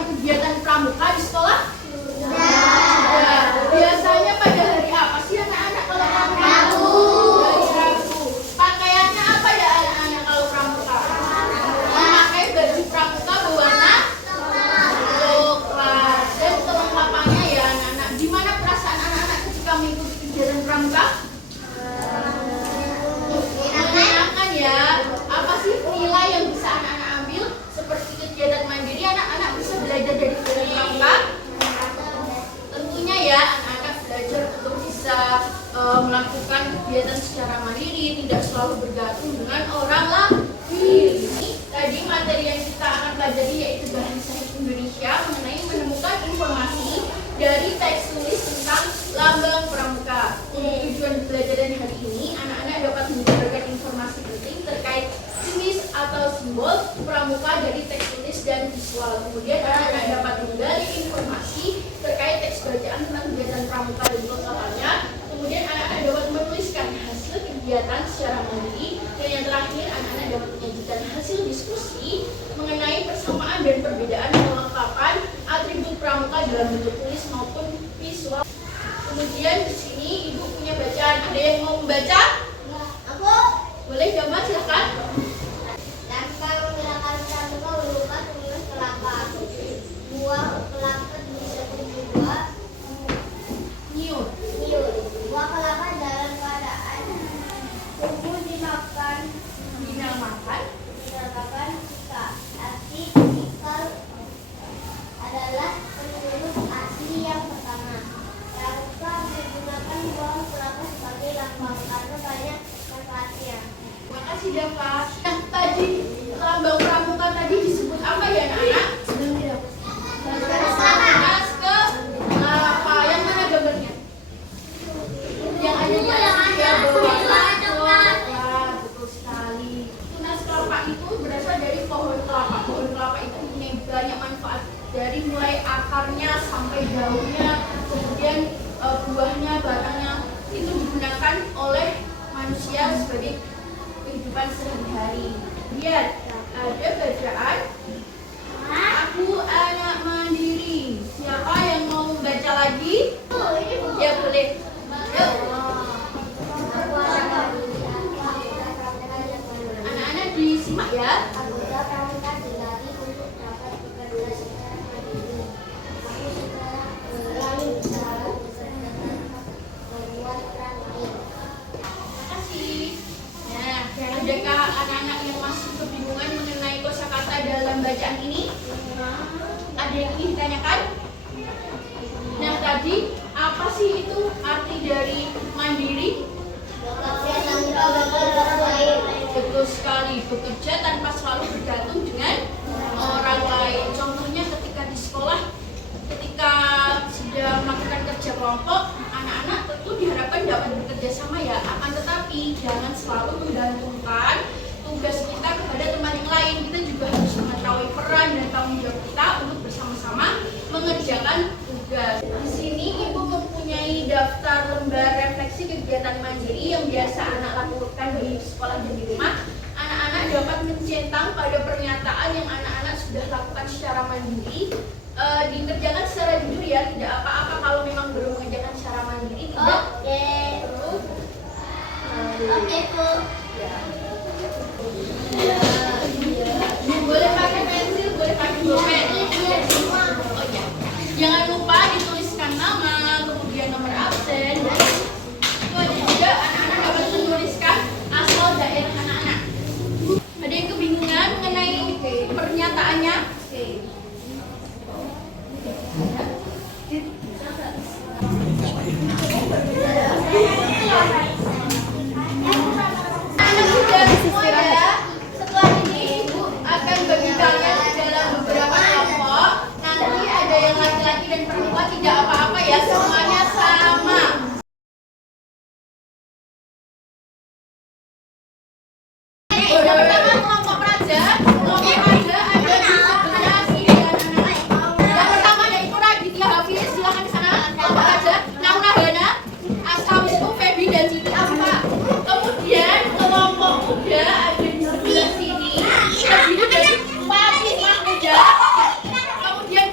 melakukan kegiatan pramuka di sekolah? Sudah. Biasanya pada hari apa sih anak-anak kalau pramuka? Rabu. Hari Rabu. Pakaiannya apa ya anak-anak kalau pramuka? Memakai baju pramuka berwarna coklat. Dan kelengkapannya ya anak-anak. Gimana perasaan anak-anak ketika mengikuti kegiatan pramuka? Menyenangkan ya. Apa sih nilai yang bisa anak-anak ambil? Seperti kegiatan mandiri, anak-anak bisa belajar dari kegiatan pramuka. Tentunya ya anak-anak belajar untuk bisa melakukan kegiatan secara mandiri, tidak selalu bergantung dengan orang lain. Tadi materi yang kita akan pelajari yaitu bahasa Indonesia mengenai menemukan informasi dari teks tulis tentang lambang pramuka. Untuk tujuan pembelajaran hari ini, anak-anak dapat mendapatkan informasi penting terkait jenis atau simbol pramuka dari teks tulis dan visual. Kemudian anak-anak dapat menggali informasi terkait teks bacaan tentang kegiatan pramuka dan kelengkapannya. Kemudian anak-anak dapat menuliskan hasil kegiatan secara mandiri. Dan yang terakhir, anak-anak dapat menyajikan hasil diskusi mengenai persamaan dan perbedaan kelengkapan atribut pramuka dalam bentuk tulis maupun visual. Kemudian di sini ibu punya bacaan. Ada yang mau membaca? Aku. Boleh gambar silakan. Lambang gerakan pramuka berupa tulis kelapa. Buah kelapa disebut juga Nyur. nyur. Buah kelapa dalam keadaan tumbuh dinamakan ika. Arti ikal adalah penduduk asli yang pertama. Pramuka menggunakan buah kelapa sebagai lambang karena banyak manfaatnya. Terima kasih Dava. Nah tadi lambang pramuka tadi disebut apa ya anak-anak? Nas ke kelapa. Yang mana gambarnya? Yang ada di berwarna coklat. Betul sekali. Tunas kelapa itu berasal dari pohon kelapa. Pohon kelapa itu punya banyak manfaat, dari mulai akarnya sampai daunnya, kemudian buahnya, batangnya itu digunakan oleh manusia sebagai kehidupan sehari-hari. Lihat, ada bacaan Aku anak mandiri. Siapa yang mau membaca lagi? Ya boleh. Yuk. Anak-anak disimak ya. Anggota pramuka dilatih untuk dapat bekerja secara mandiri. Aku sekarang selalu berusaha membuat orang lain. Terima kasih. Nah, adakah anak-anak yang masih kebingungan mengenai kosakata dalam bacaan ini? Ada yang ingin ditanyakan? Nah, tadi apa sih itu arti dari mandiri? Bekerja tanpa bekerja orang lain. Betul sekali, bekerja tanpa selalu bergantung dengan orang lain. Contohnya ketika di sekolah, ketika sudah melakukan kerja kelompok, anak-anak tentu diharapkan dapat bekerja sama ya. Akan tetapi jangan selalu menggantungkan tugas kita kepada teman yang lain. Kita juga harus mengetahui peran dan tanggung jawab kita untuk bersama-sama mengerjakan tugas. Di sini ibu mempunyai daftar lembar refleksi kegiatan mandiri yang biasa anak lakukan di sekolah dan di rumah. Anak-anak dapat mencentang pada pernyataan yang anak-anak sudah lakukan secara mandiri. Dikerjakan secara jujur ya, tidak apa-apa kalau memang belum mengerjakan secara mandiri. Tidak perlu. Oke, Bu. Boleh pakai pensil, boleh pakai pulpen. Oh ya, jangan lupa dituliskan nama, kemudian nomor absen, dan itu aja juga anak-anak dapat menuliskan asal daerah anak-anak. Ada yang kebingungan mengenai pernyataannya? Anak sudah semua ya. Setelah ini ibu akan bagi kalian dalam beberapa kelompok. Nanti ada yang laki-laki dan perempuan, tidak apa-apa ya, semuanya sama. Yang pertama kelompok praja. Kelompok praja ada di sebelah kiri anak-anak. Yang pertama yaitu Raditya Hafiz, silakan ke sana. Kelompok praja. Nauna Hana, Asam itu Feby dan Siti Ampa. Kemudian kelompok muda ada di sebelah sini, terdiri dari Fatimah Muda, kemudian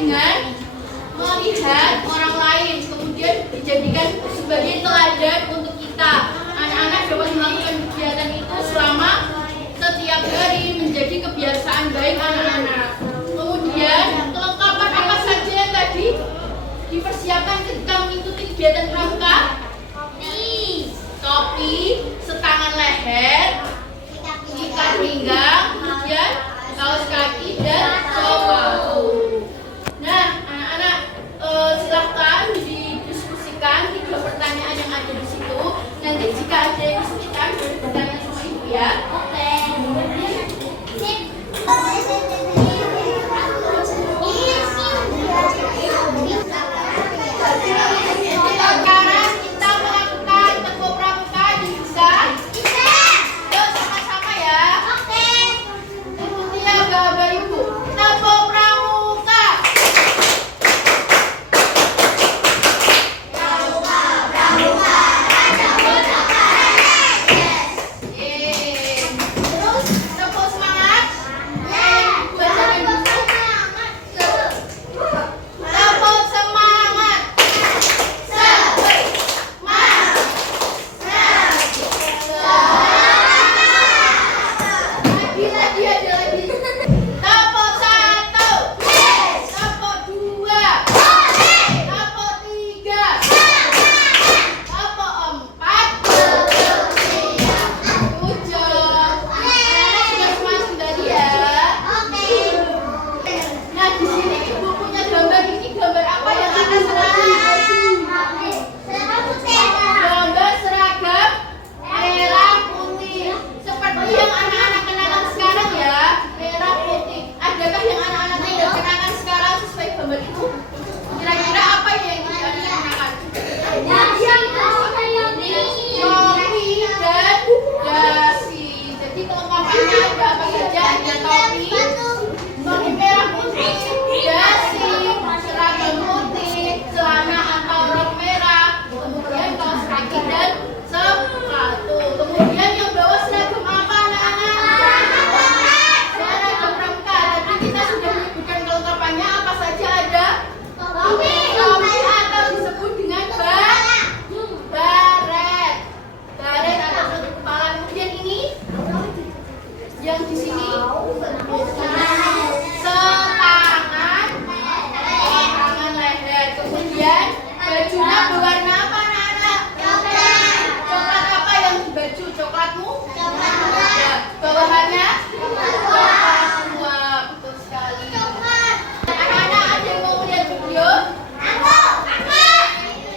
dengan melihat orang lain, kemudian dijadikan sebagai teladan untuk kita. Anak-anak dapat melakukan kegiatan itu selama setiap hari, menjadi kebiasaan baik anak-anak. Kemudian kelengkapan apa saja yang tadi dipersiapkan ketika mengikuti kegiatan pramuka? Topi, setangan leher, ikat pinggang, kemudian kaos kaki dan sepatu. Nah, anak-anak silahkan didiskusikan 3 pertanyaan yang ada di situ. Nanti jika ada yang kesulitan, boleh bertanya sama ibu ya. Oke. Sekarang kita melakukan tempo pramuka, bisa? Yuk sama-sama ya. Ikuti ya Bapak Ibu. Tempo pramuka. Terus tempo semangat. Tempo semangat. Lagi ada lagi. Tempo 1. Tempo 2. Tempo 3. Tempo 4. 7. Anak sudah semangat tadi ya. Nah, di sini ibu punya gambar, ini gambar apa yang akan gambar seragam merah putih seperti yang anak-anak kenakan sekarang ya, merah putih. Adakah yang anak-anak tidak kenakan sekarang sesuai gambar itu? Kira-kira apa yang anak-anak kenakan? Topi dan dasi. Jadi kelengkapannya ada apa saja? Ada topi merah putih, dasi, seragam putih, celana atau rok merah, kemudian kaos kaki dan sepatu. Kemudian yang bawa seragam apa anak-anak? Seragam pramuka. Tadi kita sudah menyebutkan kelengkapannya apa saja ada? Topi atau disebut dengan baret. Baret atau penutup kepala. Kemudian ini yang di sini setangan leher. Kemudian bajunya berwarna apa anak-anak? Coklat. Apa yang di baju coklatmu? Ya, bawahannya coklat tua. Betul sekali. Anak-anak ada yang mau lihat video?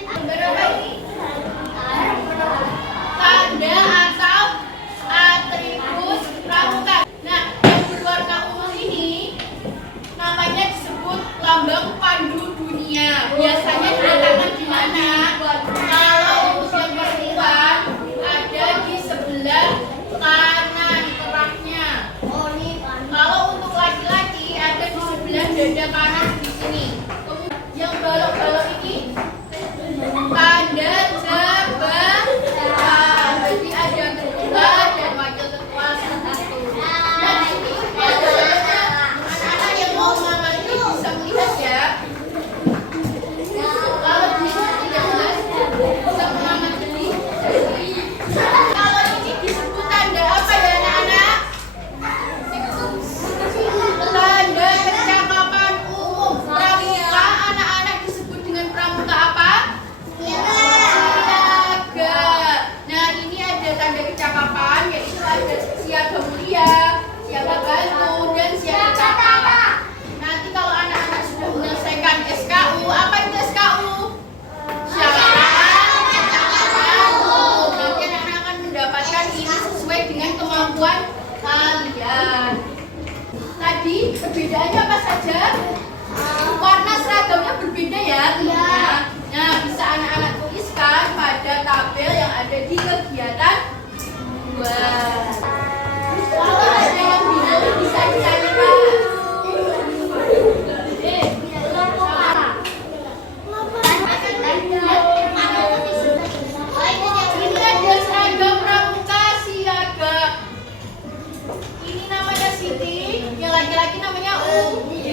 Gambar apa ini? Tanda atau atribut pramuka. Nah, yang berwarna ungu ini namanya disebut lambang pandu dunia. Biasanya diletakkan di mana? Kalau untuk yang perempuan ada di sebelah kanan kerahnya. Kalau untuk laki-laki ada di sebelah dada kanan di sini. Kemudian yang balok-balok ini tanda jabatan. Jadi ada ketua dan wakil ketua satu. Dan ini anak-anak yang mau mengamati bisa melihat ya. Kalau di sini tidak jelas bisa mengamati. Kalau ini disebut tanda apa ya anak-anak? Tanda kecakapan umum pramuka. Anak-anak disebut dengan pramuka apa? Siaga. Nah, ini ada tanda kecakapan, yaitu ada siaga mulia, siaga bantu, dan siaga cakap. Nanti kalau anak-anak sudah menyelesaikan SKU, apa itu SKU? Syarat kecakapan umum. Nanti anak-anak akan mendapatkan ini sesuai dengan kemampuan kalian. Tadi perbedaannya apa saja? Warna seragamnya berbeda ya tentunya. Nah, bisa anak-anak tuliskan pada tabel yang ada di kegiatan 2. Kalau ada yang bingung bisa ditanyakan. Ini ada seragam pramuka siaga. Ini namanya Siti, yang laki-laki namanya Udi.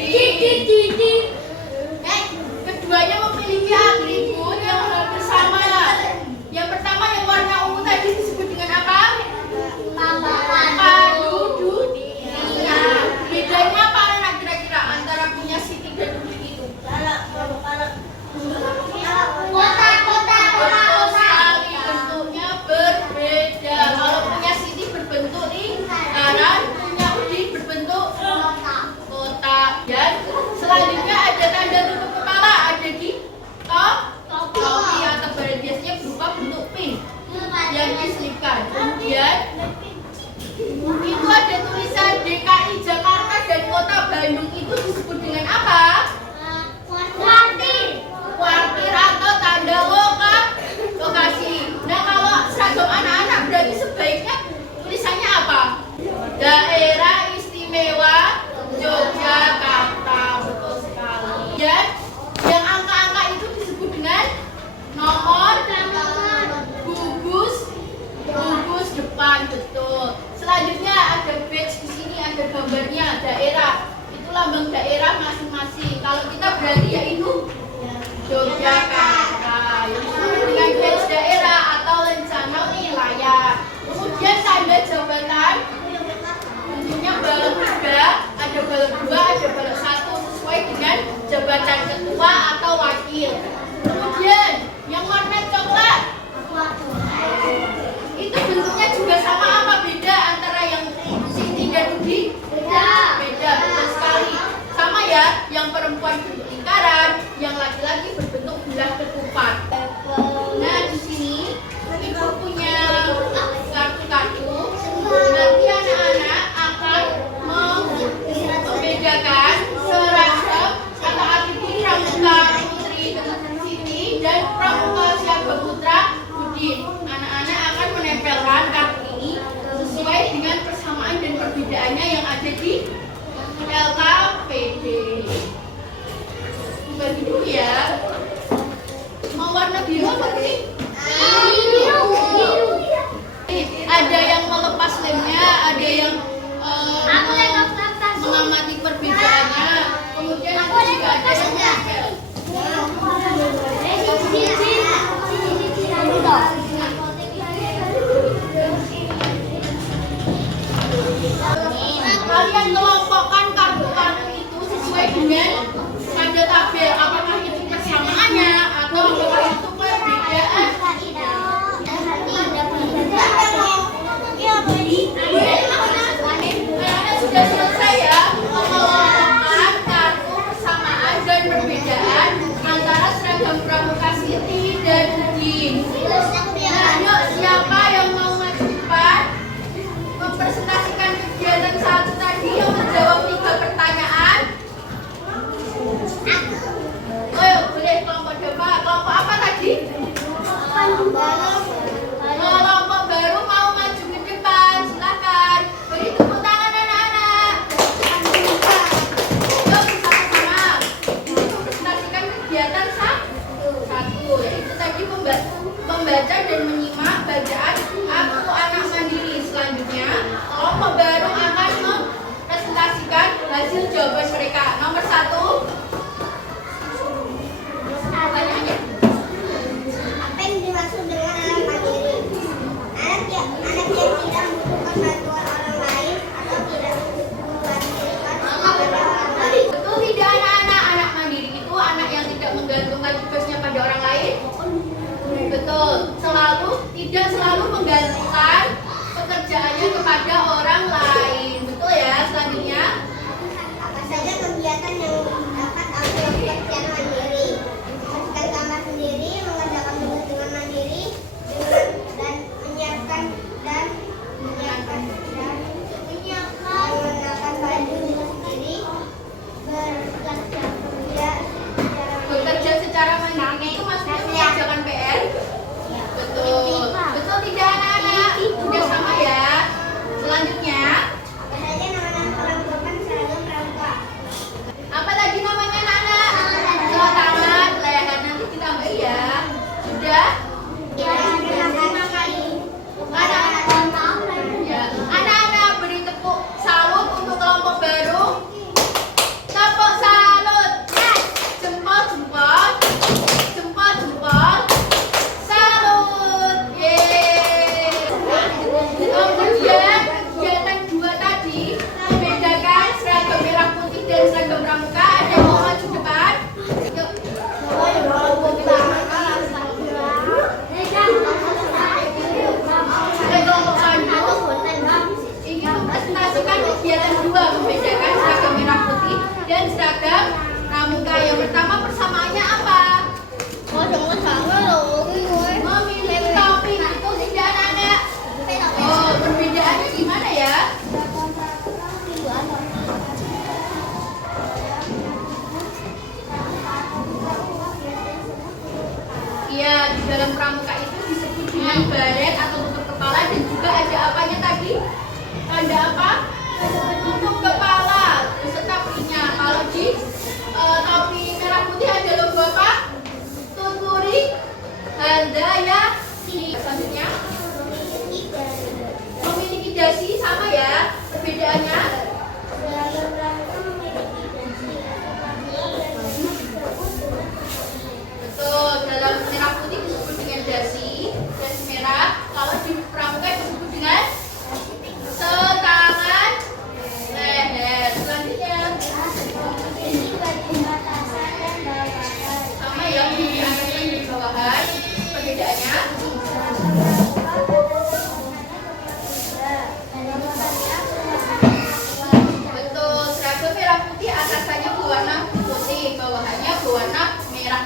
lambang daerah masing-masing. Kalau kita berarti yaitu Yogyakarta yang disebut dengan badge daerah atau lencana wilayah. Kemudian tanda jabatan tentunya balok 3, ada balok 2, ada balok 1 sesuai dengan jabatan ketua atau wakil. Kemudian yang warna coklat itu bentuknya juga sama apa beda antara yang Siti dan Budi? Beda, betul sekali. Sama ya, yang perempuan bentuk lingkaran, yang laki-laki berbentuk bulat ketupat. Nah, di sini ibu punya kartu-kartu. Nanti anak-anak akan membedakan seragam atau atribut pramuka putri Siti dan pramuka siaga putra Budin. Anak-anak akan menempelkan kartu ini sesuai dengan persamaan dan perbedaannya yang ada di LKPD. Bagi dulu ya. Mau warna biru apa sih? Biru. Ada yang melepas lemnya, ada yang mengamati perbedaannya. Kemudian juga ada yang menempel. Kalian kelompokkan kartu-kartu itu sesuai dengan tanda tabel. Apakah itu persamaannya atau apakah itu perbedaan? Karena sudah selesai ya mengelompokkan kartu persamaan dan perbedaan antara seragam pramuka Siti dan Budin. Nah, yuk siapa yang mau maju depan mempresentasikan kegiatan satu tadi yang menjawab 3 pertanyaan?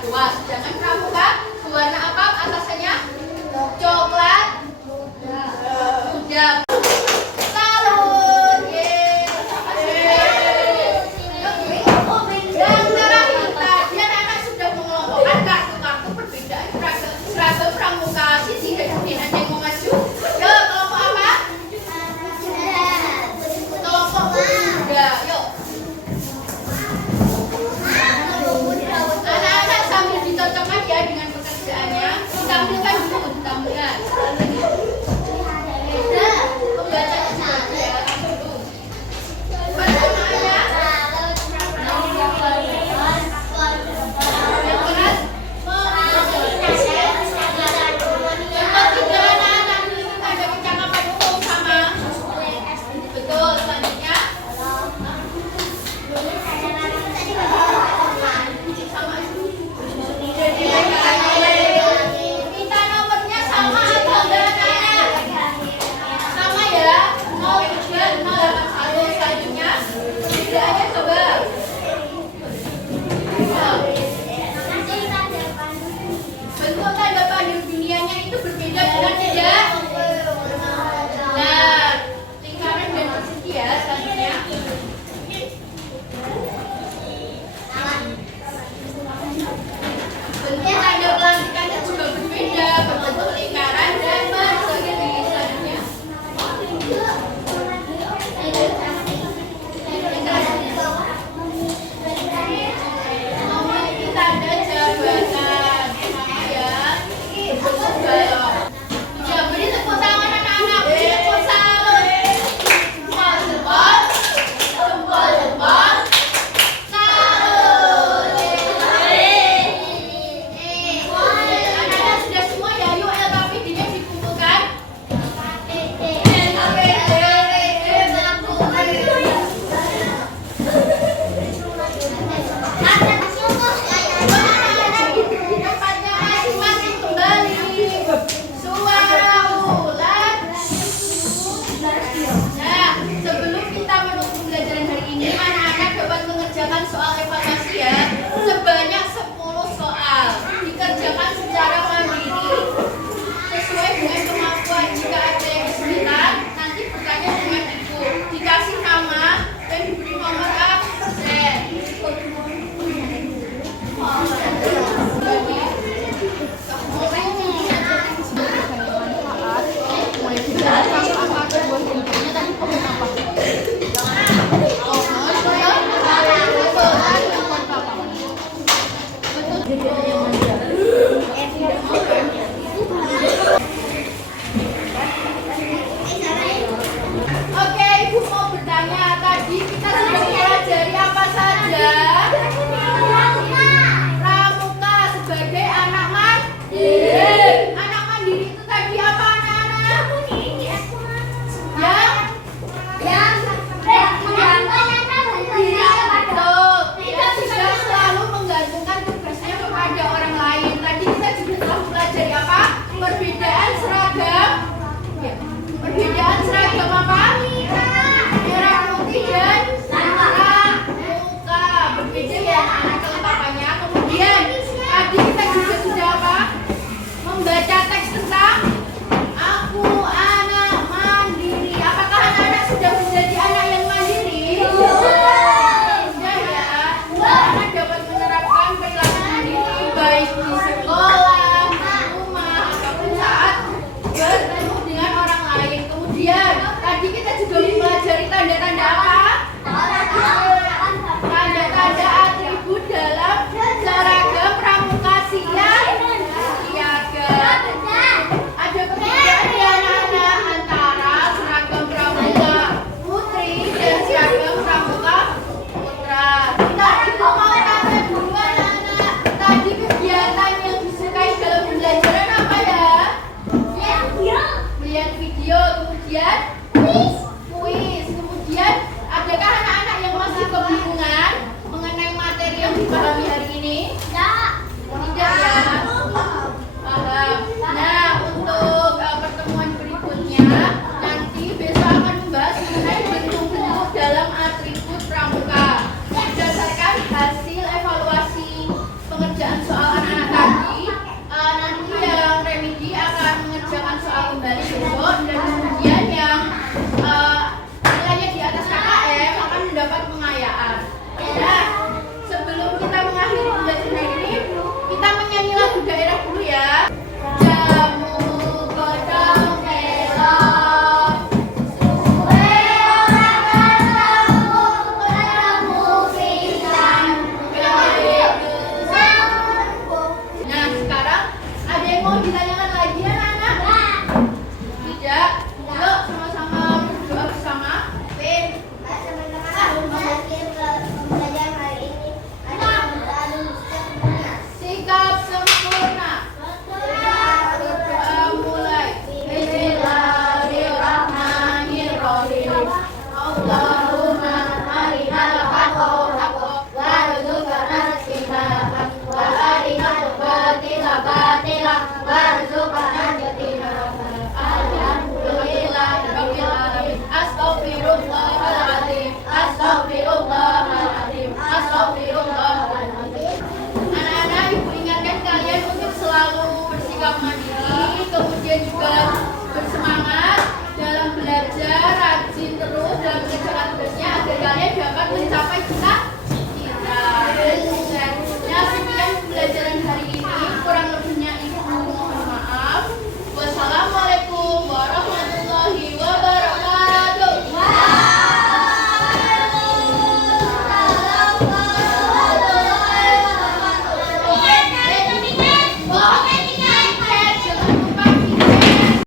puas. Jangan pramuka berwarna apa atasannya? Coklat muda.